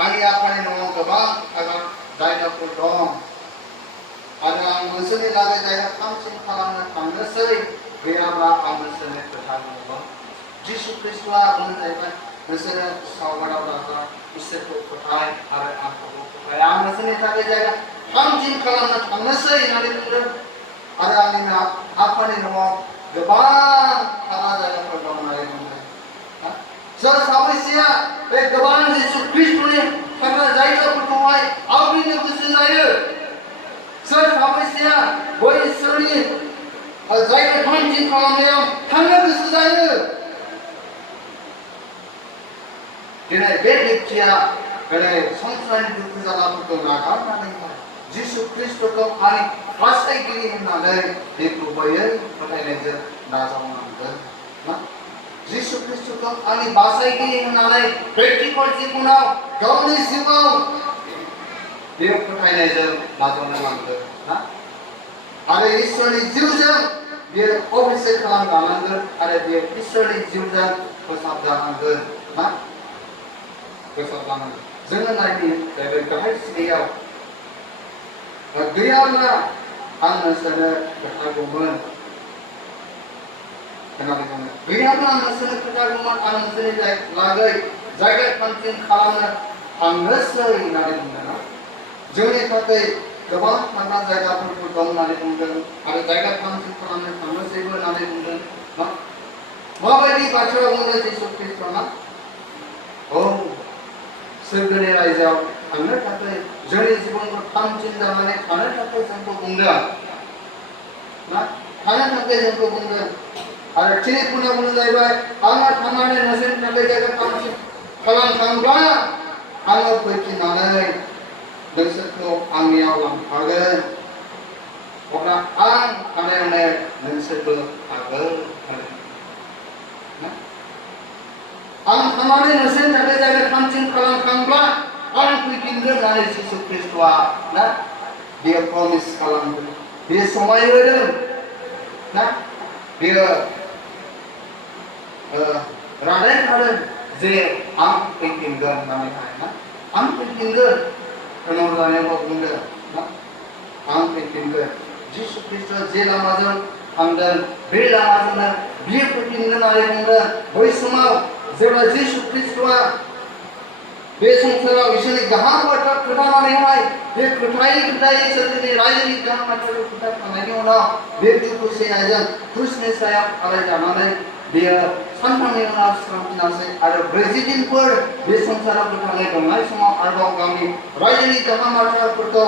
आंनि आफानि न'आव गोबां थाग्रा जायगाफोर दं आरो आं नोंसोरनि लागै जायगा थामथिम खालामनो थांनोसै गैयाब्ला आं नोंसोरनो खोथा बुंगोन जिसु ख्रिस्टआ बुंनो जाहैबाय नोंसोरो सावगाराव दाजा इसोरखौ फोथाय आरो आंखौबो फोथाय आं नोंसोरनि थाखाय जायगा थामथिम खालामनो थांनोसै होननानै बुंदों आरो आंनि आफानि न'आव गोबां थाग्रा जायगाफोर दं होननानै बुंदों सोर साबैसेया बे गोबां जिसु ख्रिस्टनि थाग्रा जायगाफोरखौहाय आवग्रिनो गोसो जायो सोर साबैसेया बै इसोरनि जायगा थामथिम खालामनायाव थांनो गोसो जायो दिनै बे व्यक्तिया दिनै संसारनि दुखु जालाफोरखौ नागारनानैहाय जिसु ख्रिस्टखौ आंनि बासायगिरि होननानै बे गुबैयै फोथायनायजों नाजावनांगोन जिसु ख्रिस्टखौ आंनि बासायगिरि होननानै प्रेक्टिकल जिबनाव गावनि जिउआव बेयो फोथायनायजों नाजावनो लांगोन आरो इसोरनि जिउजों बेयो अभिषेक खालामजानांगोन आरो बेयो इसोरनि जिउजों फोसाबजानांगोन जोङो नायनि बे गाहाय सिरियाव गैयाब्ला आं नोंसोरनो खोथागौमोन गैयाब्ला आं नोंसोरनो खोथागौमोन आं नोंसोरनि लागै जायगा थामथिम खालामनो थांनोसै होननानै बुंदों जोंनि थाखाय गोबां थाग्रा जायगाफोरबो दं होननानै बुंदों आरो जायगा थामथिम खालामनो थांनोसैबो होननानै बुंदों माबायदि बाथ्रा बुंदों जिसु ख्रिस्टआ सोरगोनि रायजोआव थांनो थाखाय जोंनि जिबनखौ थामथिम जानानै थानो थाखाय जोंखौ बुंदों थानो थाखाय जोंखौ बुंदों आरो थिनि पुना बुंनो जाहैबाय आंहा थांनानै नोंसोरनि थाखाय जायगा थामथिम खालामखांब्ला आङो फैफिननानै नोंसोरखौ आंनियाव लांफागोन अब्ला आं थानायावनो नोंसोरबो थागोन आं थांनानै नोंसोरनि थाखाय जायगा थामथिम खालामखांब्ला आं फैफिनगोन होननानै जिसु ख्रिस्टआ बेयो प्रमिस खालामदों बेयो समाय होदों बेयो रादाय खादों जे आं फैफिनगोन होननानैहाय आं फैफिनगोन उनाव जानायाव बुंदों आं फैफिनगोन जिसु ख्रिस्टआ जे लामाजों थांदों बे लामाजोंनो बियो फैफिनगोन होननानै बुंदों बै समाव जेब्ला जिसु ख्रिस्टआ बे संसाराव इसोरनि गाहाम बाथ्रा खोथानानैहाय बे खोथायै सोरगोनि रायजोनि गाहाम बाथ्राखौ खोथाखांनायनि उनाव बे दुखु सैनायजों क्रुसनि सायाव आलायजानानै बेयो सानथामनि उनाव सिखारफिनासै आरो 40 दिनफोर बे संसाराव गोथाङै दंनाय समाव आरोबाव गावनि रायजोनि गाहाम बाथ्राफोरखौ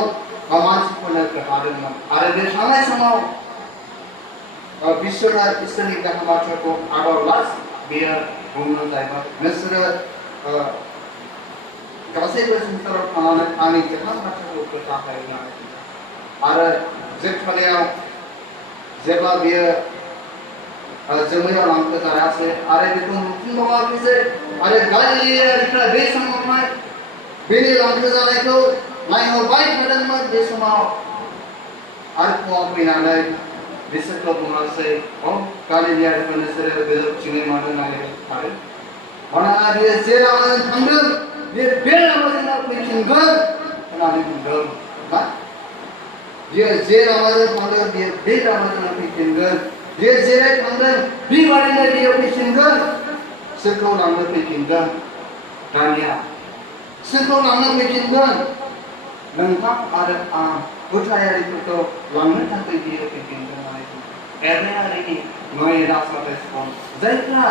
मानसिफोरनो खोन्थादोंमोन आरो बे थांनाय समाव बिसोरो इसोरनि गाहाम बाथ्राखौ आरोबाव लास्ट बेयो बुंनो जाहैबाय नोंसोरो गासैबो संसाराव थानानै आंनि गाहाम बाथ्राखौ खोन्थाखायो होननानै आरो जोबथारनायाव जेब्ला बियो जोमैयाव लांखो जायासै आरो बेखौ नुफिनबावाखैसै आरो गालिलीयारिफ्रा बे समावहाय बेनि लांखो जानायखौ नायहरबाय थादोंमोन बे समाव आरो फुङाव फैनानै बिसोरखौ बुङासै गालिलीयारिफोर नोंसोरो गोजौथिङै मानो नागिरबाय थादों मानोना बियो जे लामाजों थांदों बे लामाजोंनो फैफिनगोन होननानै बुंदों बियो जे लामाजों थांदों बियो बे लामाजोंनो फैफिनगोन बियो जेरै थांदों बेबादिनो बियो फैफिनगोन सोरखौ लांनो फैफिनगोन दानिया सोरखौ लांनो फैफिनगोन नोंथां आरो आं फोथायारिफोरखौ लांनो थाखाय बियो फैफिनगोन होननानै बुंदों एरनायारिनि नय रासाथाय सम जायफ्रा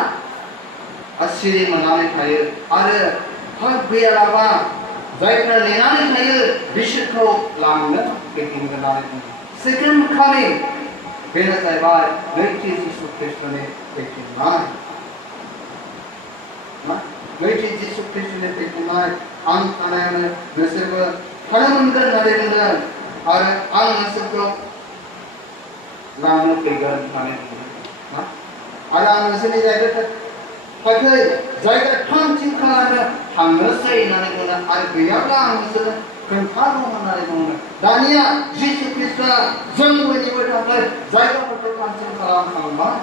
सिरि मोननानै थायो आरो हक गैयालाबा जायफ्रा नेनानै थायो बिसोरखौ लांनो फैफिनगोन होननानै बुंदों सेकेन्ड कामिं बेनो जाहैबाय नैथि जिसु ख्रिस्टनि फैफिननाय नैथि जिसु ख्रिस्टनि फैफिननाय आं थानायावनो नोंसोरबो थानो मोनगोन होननानै बुंदों आरो आं नोंसोरखौ लांनो फैगोन होननानै बुंदों आरो आं नोंसोरनि थाखाय जायगा थामथिम खालामनो थांनोसै होननानै बुंदों आरो गैयाब्ला आं नोंसोरनो खोन्थागौ होननानै बुंदों दानिया जिसु ख्रिस्टआ जों बयनिबो थाखाय जायगाफोरखौ थामथिम खालामखांबाय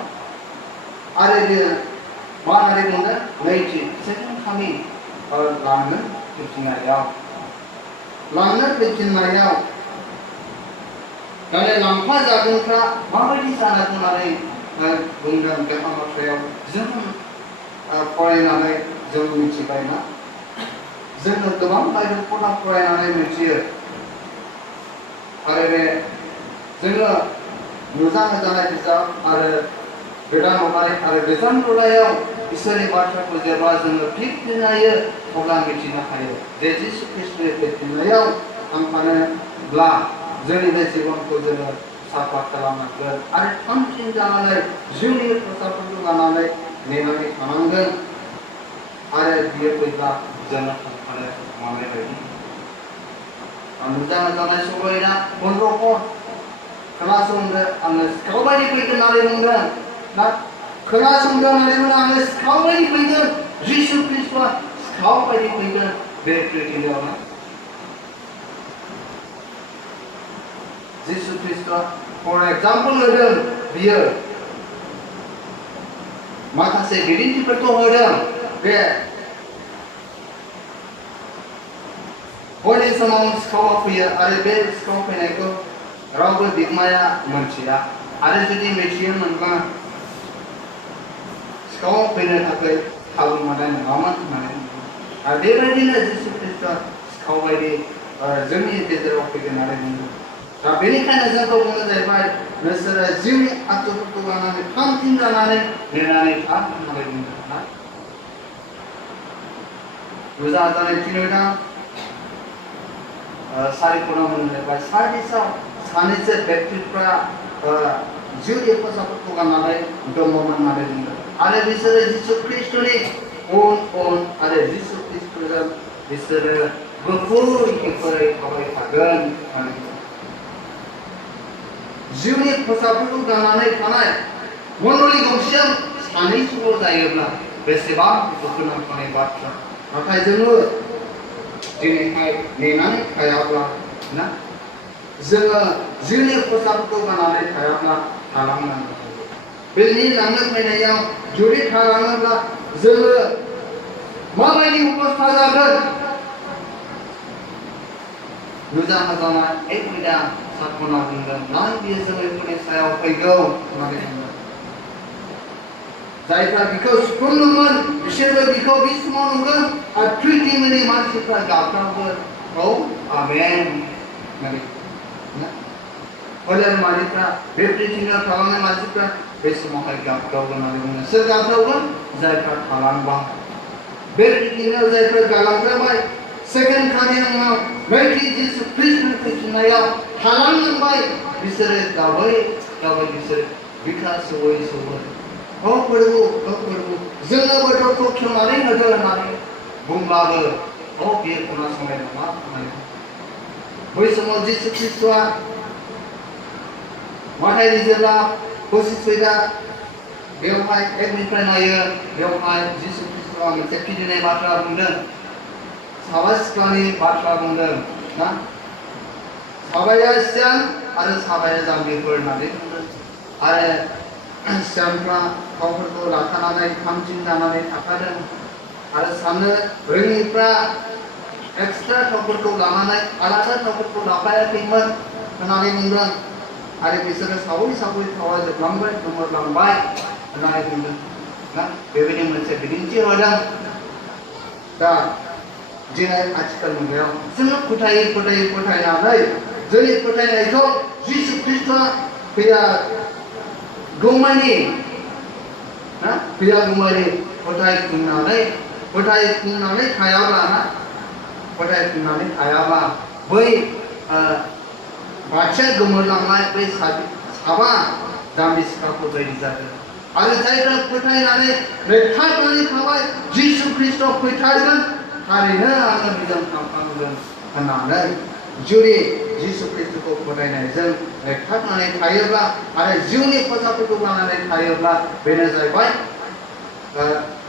आरो बेयो मा होननानै बुंदों नैथि सेकेन्ड कामिं लांनो फैफिननायाव लांनो फैफिननायाव दालाय लांफा जागोनफ्रा माबायदि जानांगौ होननानै बुंदों बे बाथ्रायाव जों फरायनानै जों मिथिबायना जोङो गोबां बाइबेल खना फरायनानै मिथियो आरो बे जोङो नुजा होजानाय बिजाब आरो गोदान हरनाय आरो गोजाम हरनायाव इसोरनि बाथ्राखौ जेब्ला जोङो फैफिननायो अब्ला मिथिनो हायो जे जिसु ख्रिस्टनि फैफिननायाव थांफानोब्ला जोंनि बे जिबनखौ जोङो साफा खालामनांगोन आरो थामथिम जानानै जिउनि खसाबफोरखौ लानानै नेनानै थानांगोन आरो बियो फैब्ला जोङो थांफानो हानाय बायदि नुजा होजानाय सबायना 15 हर खोनासंदो आङो सिखाव बायदि फैगोन होननानै बुंदों ना खोनासंदो होननानै बुंदों आङो सिखाव बायदि फैगोन जिसु ख्रिस्टआ सिखाव बायदि फैगोन बे प्रेथिनायावनो जिसु ख्रिस्टआ फर एग्जाम्पल होदों बियो माखासे बिदिन्थिफोरखौ होदों बे हरनि समाव सिखावा फैयो आरो बे सिखाव फैनायखौ रावबो बिगोमाया मोनथिया आरो जुदि मिथियोमोनब्ला सिखाव फैनो थाखाय खाबु मोननाय नङामोन होननानै आरो बेबायदिनो जिसु ख्रिस्टआ सिखाव बायदि जोंनि गेजेराव फैगोन होननानै बुंदों दा बेनिखायनो जोंखौ बुंनो जाहैबाय नोंसोरो जिउनि आखुफोरखौ लानानै थामथिम जानानै नेनानै था होननानै बुंदों ना नुजा जानाय थिनोदा सारिखौनो होनो जाहैबाय सारभिसाव सानैसो व्यक्तिफ्रा जिउनि खसाबफोरखौ गाननानै दङमोन होननानै बुंदों आरो बिसोरो जिसु ख्रिस्टनि उन आरो जिसु ख्रिस्टजों बिसोरो गोख्रै थाबाय थागोन होननानै बुंदों जिउनि खसाबफोरखौ गाननानै थानाय मण्डली गंसेयाव सानैसल' जायोब्ला बेसेबां दुखुनांथावनि बाथ्रा नाथाय जोङो दिनैहाय नेनानै थायाब्ला ना जोङो जिउनि खसाबफोरखौ गाननानै थायाब्ला थालांनांगौ बेनि लांनो फैनायाव जुदि थालाङोब्ला जोङो माबायदि अबस्था जागोन नुजा होजानाय एक मिदा साखना बुंदों नाय बियो जोंनि सायाव फैगौ होननानै बुंदों जायफ्रा बिखौ सुफुंदोंमोन बिसोरबो बिखौ बे समाव नुगोन आरो पृथ्वीनि मानसिफ्रा गाबनांगोन औ आमेन होननानै फोलेर मानिफ्रा बे पृथ्वीयाव थालांनाय मानसिफ्रा बे समावहाय गाबगावगोन होननानै बुङो सोर गाबगावगोन जायफ्रा थालांबाय बे पृथ्वीयाव जायफ्रा गालांजाबाय सेकेन्ड कामिंआव नैथि जिसु ख्रिस्टनि फैफिननायाव थालांबाय बिसोरो गाबै बिसोरो बिखा सौयै औ प्रभु जोङो बोथोरखौ खेवनानै होदो होननानै बुंब्लाबो औ बियो खोनासंनाय नङा होननानै बै समाव जिसु ख्रिस्टआ माथाइनि जेब्ला 25 बेवहाय एकनिफ्राय नायो बेवहाय जिसु ख्रिस्टआ मोनसे फिदिनाय बाथ्रा बुंदों साबा सिख्लानि बाथ्रा बुंदों ना साबाया सियान आरो साबाया जाम्बिफोर होननानै बुंदों आरो सियानफ्रा गावफोरखौ लाखानानै थामथिम जानानै थाखादों आरो साननो रोङिफ्रा एक्सट्रा थावफोरखौ लानानै आलादा थावफोरखौ लाफायाखैमोन होननानै बुंदों आरो बिसोरो सावै थावा जोबलांबाय गोमोरलांबाय होननानै बुंदों ना बेबायदि मोनसे बिदिन्थि होदों दा दिनै आथिखाल मुगायाव जोङो फोथायनानै जोंनि फोथायनायखौ जिसु ख्रिस्टआ फैयागौमानि फोथायफुंनानै थायाब्ला बै बाथिया गोमोरलांनाय बै साबा जाम्बि सिख्लाफोर बायदि जागोन आरो जायफ्रा फोथायनानै रेबथाबनानै थाबाय जिसु ख्रिस्ट फैथारगोन थारैनो आङो बिजों थांफागोन होननानै जुदि जिसु ख्रिस्टखौ फोथायनायजों रेबथाबनानै थायोब्ला आरो जिउनि खसाबफोरखौ लानानै थायोब्ला बेनो जाहैबाय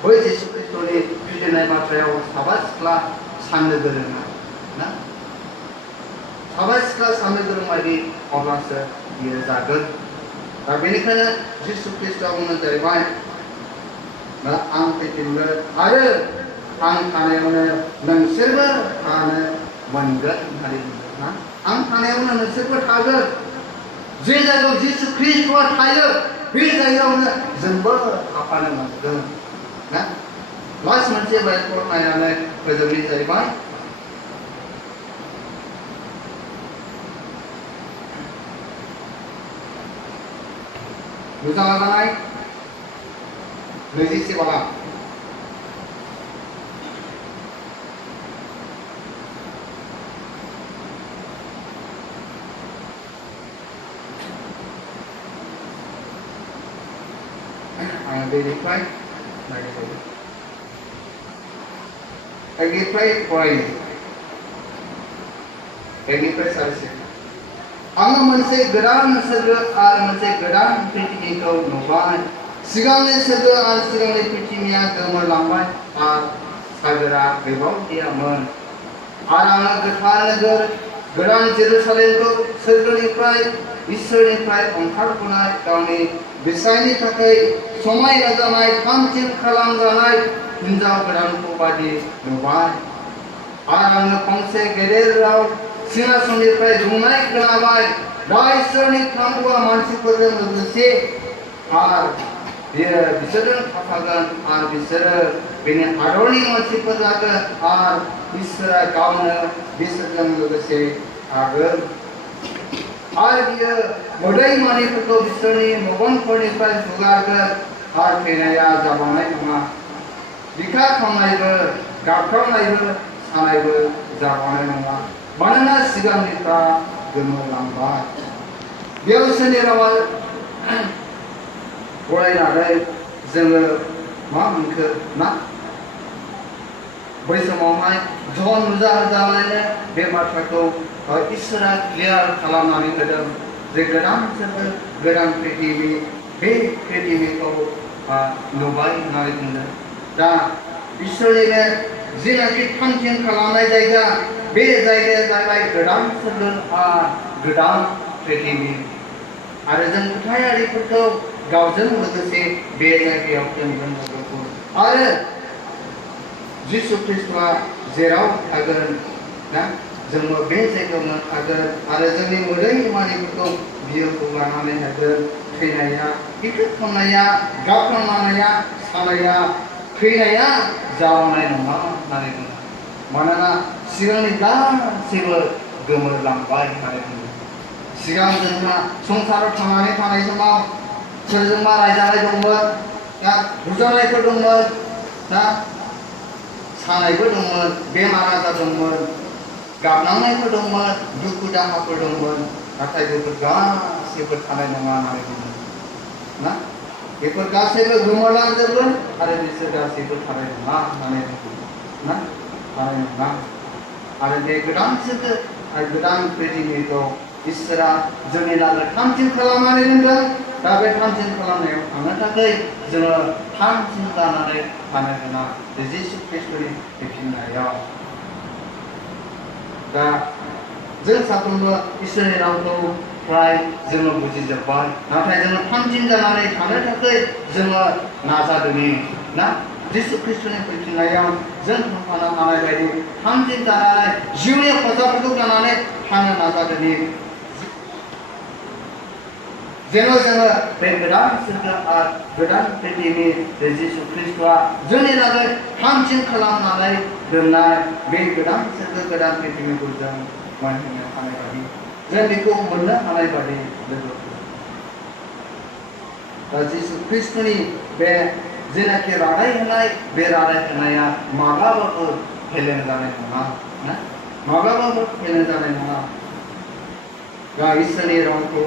बै जिसु ख्रिस्टनि फिदिनाय बाथ्रायाव साबा सिख्ला साननो गोरों ना साबा सिख्ला साननो गोरों बायदि अब्लासो बियो जागोन दा बेनिखायनो जिसु ख्रिस्टआ बुंनो जाहैबाय आं फैफिनगोन आरो आं थानायावनो नोंसोरबो थानो मोनगोन होननानै बुंदों ना आं थानायावनो नोंसोरबो थागोन जे जायगायाव जिसु ख्रिस्टआ थायो बे जायगायावनो जोंबो थाफानो मोनगोन ना लास्ट मोनसे बाइबल नायनानै फोजोबनाय जाहैबाय मोजां जानाय 27 बाहाग आं बेनिफ्राय फरायनो बेनिफ्राय सारिसे आङो मोनसे गोदान सोरगो आरो मोनसे गोदान पृथ्वीखौ नुबाय सिगांनि सोरगो आरो सिगांनि पृथ्वीया गोमोरलांबाय आरो सागोरा बेयाव गैयामोन आरो आङो गोथार नोगोर गोदान जेरुसालेमखौ सोरगोनिफ्राय इसोरनिफ्राय ओंखारबोनाय गावनि बिसायनि थाखाय समायना जानाय थामथिम खालामजानाय हिन्जाव गोदानखौ बादि नुबाय आरो आङो फंसे गेदेर राव सिंहासननिफ्राय बुंनाय खोनाबाय दा इसोरनि खाबुआ मानसिफोरजों लोगोसे आरो बियो बिसोरजों थाफागोन आरो बिसोरो बेनि हादरनि मानसिफोर जागोन आरो इसोरा गावनो बिसोरजों लोगोसे थागोन आरो बियो मोदै मानिफोरखौ बिसोरनि मेगनफोरनिफ्राय हुगारगोन आरो थैनाया जाबावनाय नङा बिखा खामनायबो गाबख्रावनायबो सानायबो जाबावनाय नङा मानोना सिगांनिफ्रा गोमोरलांबाय बेयाव इसोरनि रावा फरायनानै जोङो मा मोनखो ना बै समावहाय जन नुजाहोजानायनो बे बाथ्राखौ इसोरा क्लियार खालामनानै होदों जे गोदान सोरगो गोदान पृथ्वी बे पृथ्वीखौ नुबाय होननानै बुंदों दा इसोरनिनो जेनाखि थांखि खालामनाय जायगा बे जायगाया जाबाय गोदान सोरगो आरो गोदान पृथ्वी आरो जों फोथायारिफोरखौ गावजों लोगोसे बे जायगायाव दोनगोन आरो जिसु ख्रिस्टआ जेराव थागोन ना जोङो बे जायगायावनो थागोन आरो जोंनि मोदै मानिफोरखौ बियो हुगारनानै होगोन थैनाया बिखो खननाया गाबख्रावनाया सानाया थैनाया जावनाय नङा होननानै बुङो मानोना सिगांनि गासैबो गोमोरलांबाय होननानै बुङो सिगां जोंहा संसाराव थांनानै थानाय समाव सोरजोंबा रायजानाय दंमोन ना बुजानायफोर दंमोन ना सानायबो दंमोन बेमार आजार दंमोन गाबनांनायफोर दंमोन दुखु दाहाफोर दंमोन नाथाय बेफोर गासैबो थानाय नङा होननानै बुङो ना बेफोर गासैबो गोमोरलांजोबगोन आरो बिसोर गासैबो थानाय नङा होननानै बुङो ना थानाय नङा आरो बे गोदान सोरगो आरो गोदान पृथ्वीखौ इसोरा जोंनि लागै थामथिम खालामनानै दोनदों दा बे थामथिम खालामनायाव थांनो थाखाय जोङो थामथिम जानानै थानो गोनां जिसु ख्रिस्टनि फैफिननायाव दा जों साफ्रोमबो इसोरनि रावखौ फ्राय जोङो बुजिजोब्बाय नाथाय जोङो थामथिम जानानै थानो थाखाय जोङो नाजादोंनि ना जिसु ख्रिस्टनि फैफिननायाव जों थांफानो हानाय बायदि थामथिम जानानै जिउनि खजाफोरखौ गाननानै थानो नाजादोंनि जेन' जोङो बे गोदान सोरगो आरो गोदान पृथ्वीनि जिसु ख्रिस्टआ जोंनि लागै थामथिम खालामनानै दोननाय बे गोदान सोरगो गोदान पृथ्वीखौ जों मोनहैनो हानाय बायदि जों बेखौ मोननो हानाय बायदि लोगोफोर दा जिसु ख्रिस्टनि बे जेनाखि रादाय होनाय बे रादाय होनाया माब्लाबाबो फेलें जानाय नङा ना माब्लाबाबो फेलें जानाय नङा दा इसोरनि रावखौ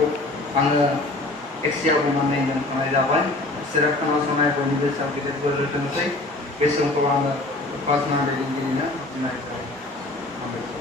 आङो एसेयाव बुंनानै दोनथ'नाय जाबाय इसोरा खोनासंनाय बयनिबो साबसिन रोखोमसै बे समखौ आङो पार्सनेल दैदेनगिरिनो होनाय जाबाय